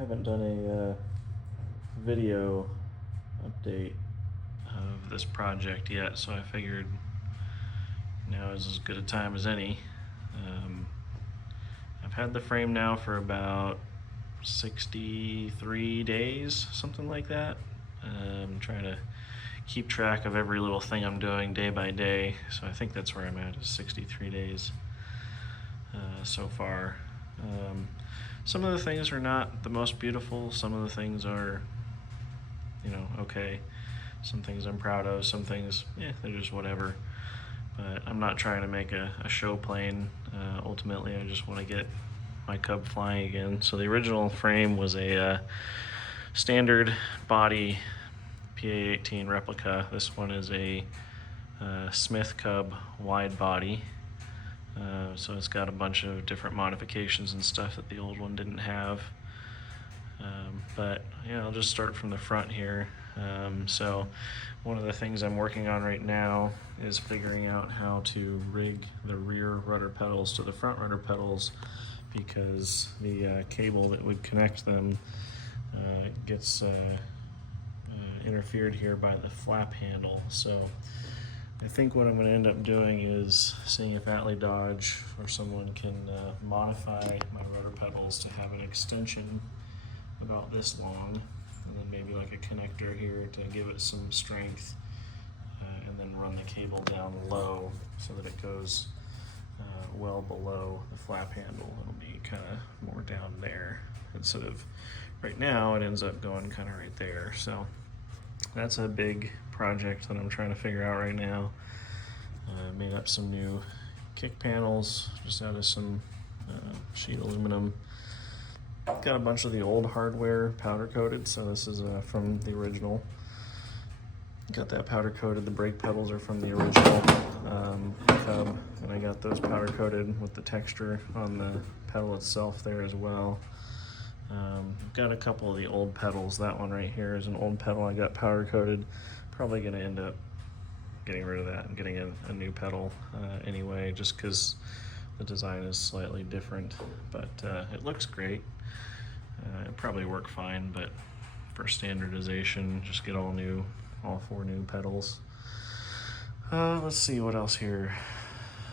haven't done a video update of this project yet, so I figured now is as good a time as any. I've had the frame now for about 63 days, something like that. I'm trying to keep track of every little thing I'm doing day by day, so I think that's where I'm at, is 63 days so far. Some of the things are not the most beautiful, some of the things are, okay. Some things I'm proud of, some things, they're just whatever. But I'm not trying to make a show plane. Ultimately, I just want to get my Cub flying again. So the original frame was a standard body PA-18 replica. This one is a Smith Cub wide body. So it's got a bunch of different modifications and stuff that the old one didn't have. But I'll just start from the front here. So one of the things I'm working on right now is figuring out how to rig the rear rudder pedals to the front rudder pedals, because the cable that would connect them gets interfered here by the flap handle. So I think what I'm going to end up doing is seeing if Atlee Dodge or someone can modify my rudder pedals to have an extension about this long, and then maybe like a connector here to give it some strength, and then run the cable down low so that it goes well below the flap handle. It'll be kind of more down there instead of right now. It ends up going kind of right there. So that's a big project that I'm trying to figure out right now. Made up some new kick panels just out of some sheet aluminum. Got a bunch of the old hardware powder coated, so this is from the original. Got that powder coated. The brake pedals are from the original Cub, and I got those powder coated with the texture on the pedal itself there as well. Got a couple of the old pedals. That one right here is an old pedal I got powder coated. Probably going to end up getting rid of that and getting a new pedal anyway, just because the design is slightly different, but it looks great. It'll probably work fine, but for standardization, just get all 4 new pedals. Let's see what else here.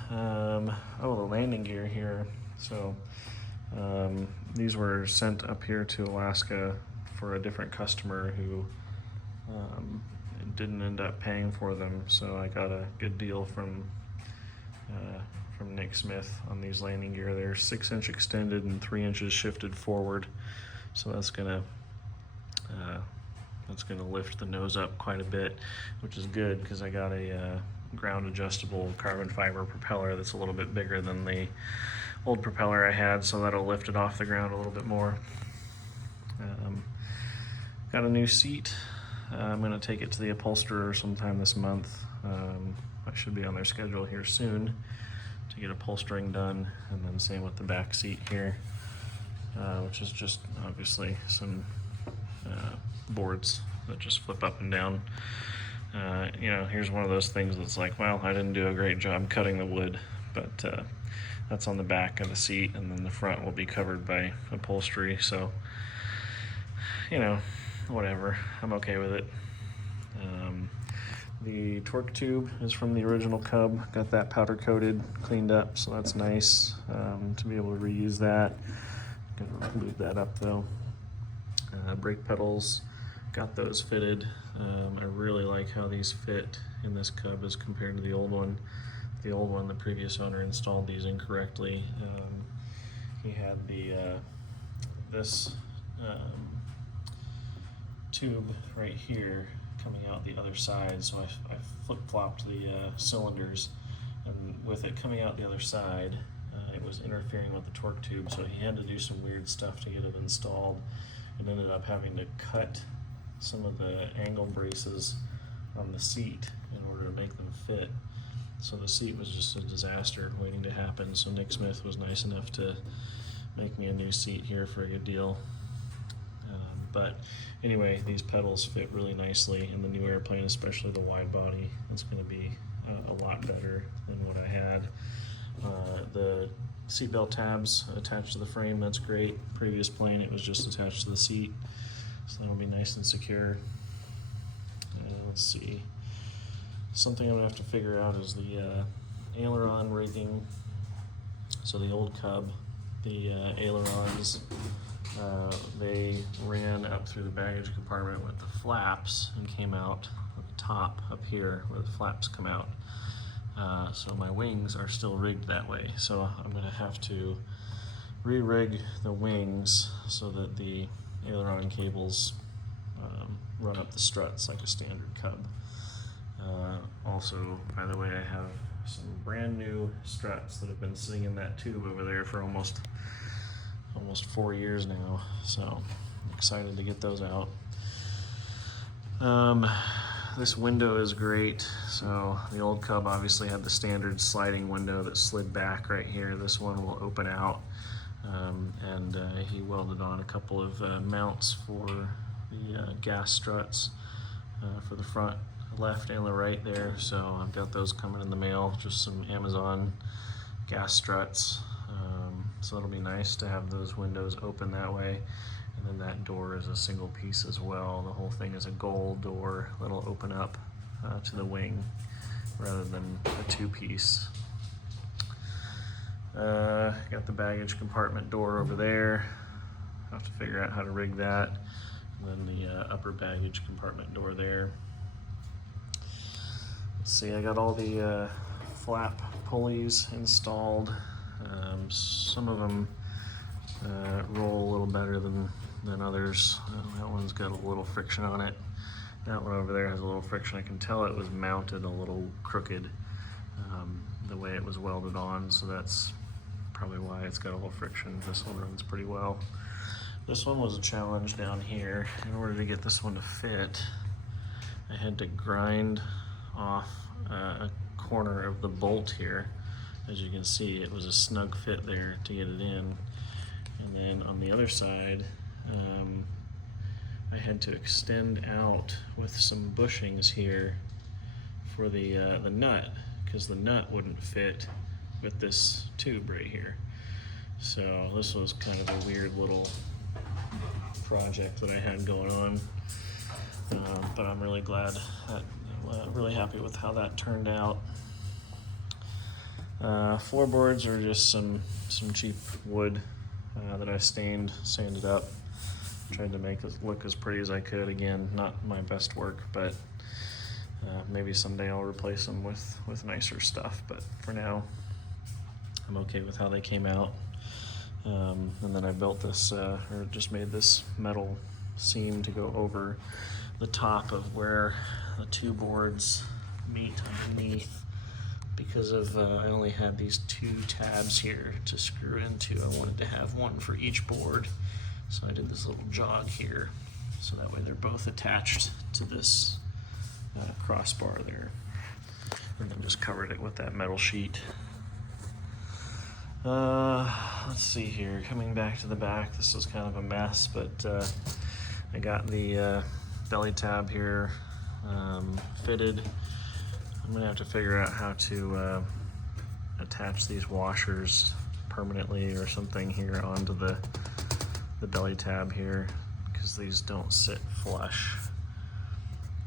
The landing gear here. So these were sent up here to Alaska for a different customer who didn't end up paying for them, so I got a good deal from Nick Smith on these landing gear. They're 6-inch extended and 3 inches shifted forward, so that's gonna lift the nose up quite a bit, which is good because I got a ground adjustable carbon fiber propeller that's a little bit bigger than the old propeller I had, so that'll lift it off the ground a little bit more. Got a new seat. I'm going to take it to the upholsterer sometime this month. I should be on their schedule here soon to get upholstering done, and then same with the back seat here, which is just obviously some boards that just flip up and down. Here's one of those things that's like, well, I didn't do a great job cutting the wood, but that's on the back of the seat, and then the front will be covered by upholstery, so whatever, I'm okay with it. The torque tube is from the original Cub. Got that powder coated, cleaned up, so that's nice to be able to reuse that. Gonna lube that up though. Brake pedals, got those fitted. I really like how these fit in this Cub as compared to the old one. The old one, the previous owner installed these incorrectly. He had this tube right here coming out the other side, so I flip-flopped the cylinders, and with it coming out the other side, it was interfering with the torque tube, so he had to do some weird stuff to get it installed, and ended up having to cut some of the angle braces on the seat in order to make them fit. So the seat was just a disaster waiting to happen, so Nick Smith was nice enough to make me a new seat here for a good deal. But anyway, these pedals fit really nicely in the new airplane, especially the wide body. It's going to be a lot better than what I had. The seatbelt tabs attached to the frame. That's great. Previous plane, it was just attached to the seat, so that'll be nice and secure. Let's see. Something I would have to figure out is the aileron rigging. So the old Cub, the ailerons, they ran up through the baggage compartment with the flaps and came out at the top up here where the flaps come out. So my wings are still rigged that way. So I'm gonna have to re-rig the wings so that the aileron cables run up the struts like a standard Cub. Also, by the way, I have some brand new struts that have been sitting in that tube over there for almost 4 years now. So I'm excited to get those out. This window is great. So the old Cub obviously had the standard sliding window that slid back right here. This one will open out, and he welded on a couple of mounts for the gas struts for the front left and the right there. So I've got those coming in the mail, just some Amazon gas struts. So it'll be nice to have those windows open that way. And then that door is a single piece as well. The whole thing is a gold door that'll open up to the wing rather than a two-piece. Got the baggage compartment door over there. Have to figure out how to rig that. And then the upper baggage compartment door there. Let's see, I got all the flap pulleys installed. Some of them roll a little better than others. That one's got a little friction on it. That one over there has a little friction. I can tell it was mounted a little crooked the way it was welded on, so that's probably why it's got a little friction. This one runs pretty well. This one was a challenge down here. In order to get this one to fit, I had to grind off a corner of the bolt here. As you can see, it was a snug fit there to get it in. And then on the other side, I had to extend out with some bushings here for the nut, because the nut wouldn't fit with this tube right here. So this was kind of a weird little project that I had going on, but I'm really glad, really happy with how that turned out. Floorboards are just some cheap wood that I sanded up. Tried to make it look as pretty as I could. Again, not my best work, but maybe someday I'll replace them with nicer stuff. But for now, I'm okay with how they came out. And then I built this, or just made this metal seam to go over the top of where the two boards meet underneath. Because of I only had these 2 tabs here to screw into. I wanted to have one for each board, so I did this little jog here, so that way they're both attached to this crossbar there, and then just covered it with that metal sheet. Let's see here, coming back to the back, this was kind of a mess, but I got the belly tab here fitted. I'm gonna have to figure out how to attach these washers permanently or something here onto the belly tab here, because these don't sit flush.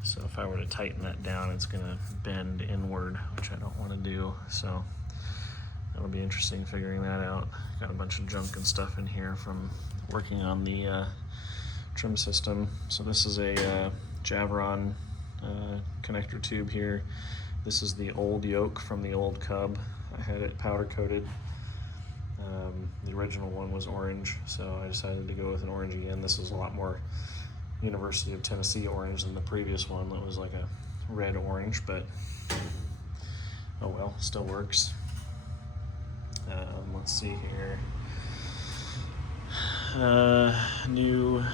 So if I were to tighten that down, it's gonna bend inward, which I don't want to do. So that'll be interesting figuring that out. Got a bunch of junk and stuff in here from working on the trim system. So this is a Javeron connector tube here. This is the old yoke from the old Cub. I had it powder coated. The original one was orange, so I decided to go with an orange again. This was a lot more University of Tennessee orange than the previous one that was like a red orange, but oh well, still works. Let's see here. New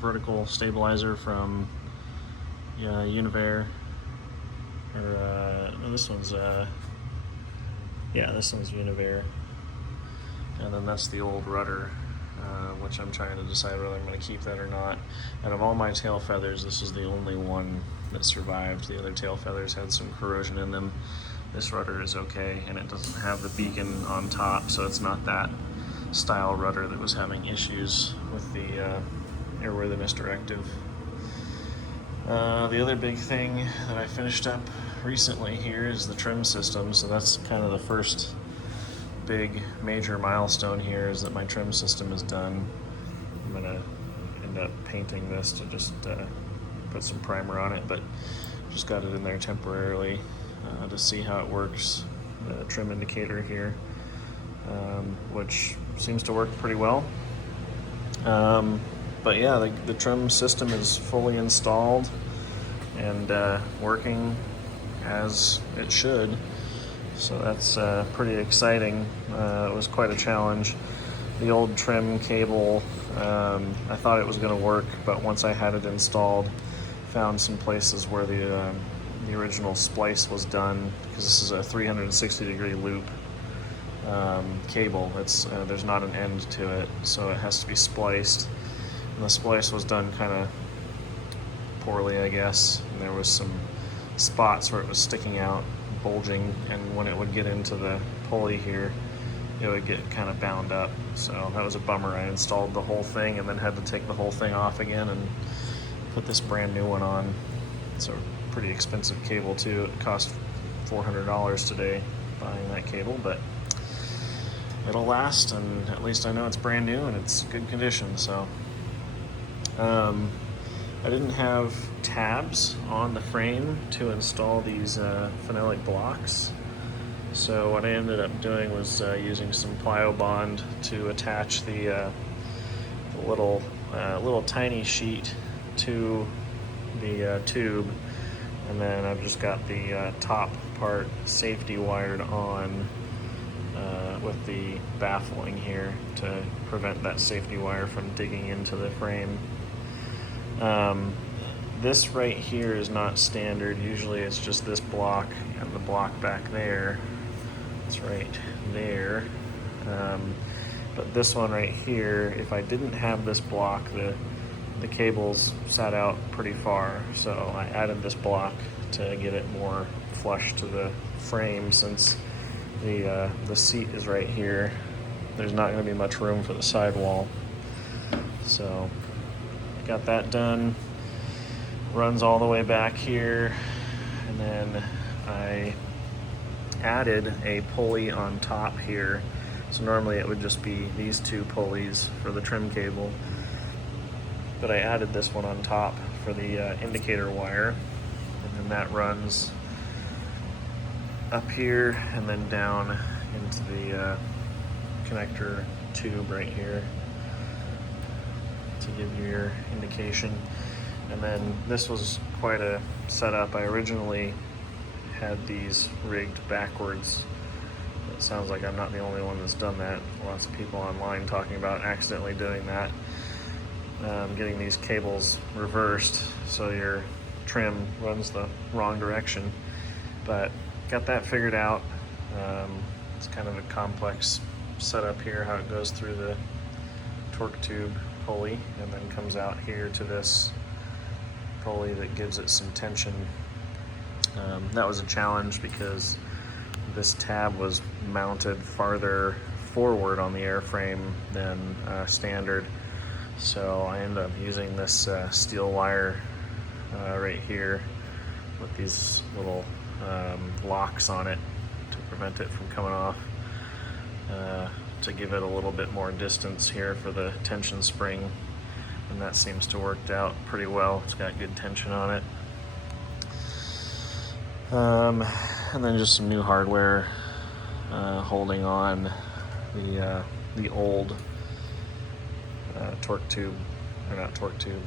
vertical stabilizer from Univair. Or no, this one's this one's Univair. And then that's the old rudder, which I'm trying to decide whether I'm going to keep that or not. Out of all my tail feathers, this is the only one that survived. The other tail feathers had some corrosion in them. this rudder is okay, and it doesn't have the beacon on top, so it's not that style rudder that was having issues with the airworthiness directive. The other big thing that I finished up recently here is the trim system, so that's kind of the first big major milestone here, is that my trim system is done. I'm gonna end up painting this to just put some primer on it, but just got it in there temporarily to see how it works. The trim indicator here, which seems to work pretty well. But yeah, the trim system is fully installed and working as it should. So that's pretty exciting. It was quite a challenge. The old trim cable, I thought it was going to work, but once I had it installed, found some places where the original splice was done, because this is a 360-degree loop cable. There's not an end to it, so it has to be spliced. And the splice was done kind of poorly, I guess. And there was some spots where it was sticking out, bulging, and when it would get into the pulley here, it would get kind of bound up. So that was a bummer. I installed the whole thing and then had to take the whole thing off again and put this brand new one on. It's a pretty expensive cable too. It cost $400 today buying that cable, but it'll last, and at least I know it's brand new and it's good condition. So I didn't have tabs on the frame to install these phenolic blocks, so what I ended up doing was using some Plyobond to attach the little tiny sheet to the tube, and then I've just got the top part safety wired on with the baffling here to prevent that safety wire from digging into the frame. This right here is not standard. Usually it's just this block and the block back there. It's right there. But this one right here, if I didn't have this block, the cables sat out pretty far. So I added this block to get it more flush to the frame, since the seat is right here. There's not going to be much room for the sidewall. So got that done. Runs all the way back here, and then I added a pulley on top here. So normally it would just be these two pulleys for the trim cable, but I added this one on top for the indicator wire, and then that runs up here and then down into the connector tube right here to give you your indication. And then this was quite a setup. I originally had these rigged backwards. It sounds like I'm not the only one that's done that. Lots of people online talking about accidentally doing that. Getting these cables reversed so your trim runs the wrong direction. But got that figured out. It's kind of a complex setup here, how it goes through the torque tube pulley and then comes out here to this pulley that gives it some tension. That was a challenge because this tab was mounted farther forward on the airframe than standard, so I ended up using this steel wire right here with these little locks on it to prevent it from coming off, to give it a little bit more distance here for the tension spring, and that seems to work out pretty well. It's got good tension on it. And then just some new hardware holding on the old torque tube, or not torque tube,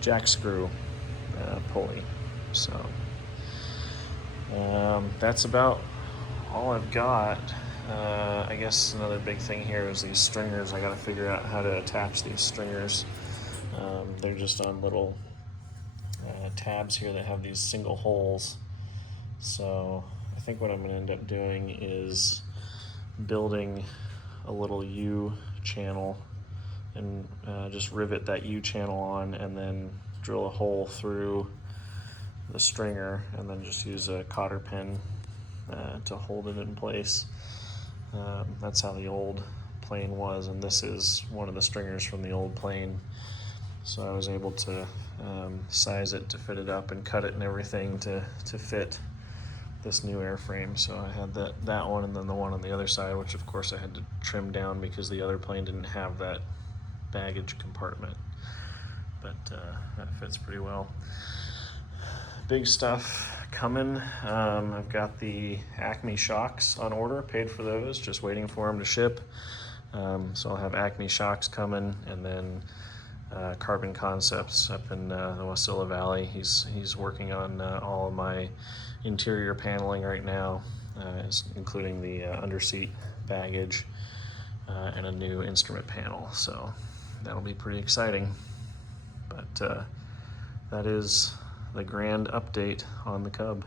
jack screw pulley. So that's about all I've got. I guess another big thing here is these stringers. I gotta figure out how to attach these stringers. They're just on little tabs here that have these single holes. So I think what I'm gonna end up doing is building a little U channel and just rivet that U channel on, and then drill a hole through the stringer and then just use a cotter pin to hold it in place. That's how the old plane was, and this is one of the stringers from the old plane. So I was able to size it to fit it up and cut it and everything to fit this new airframe. So I had that one, and then the one on the other side, which of course I had to trim down because the other plane didn't have that baggage compartment. But that fits pretty well. Big stuff coming. I've got the Acme shocks on order, paid for those, just waiting for them to ship. So I'll have Acme shocks coming, and then Carbon Concepts up in the Wasilla Valley. He's working on all of my interior paneling right now, including the underseat baggage and a new instrument panel. So that'll be pretty exciting. But that is the grand update on the Cub.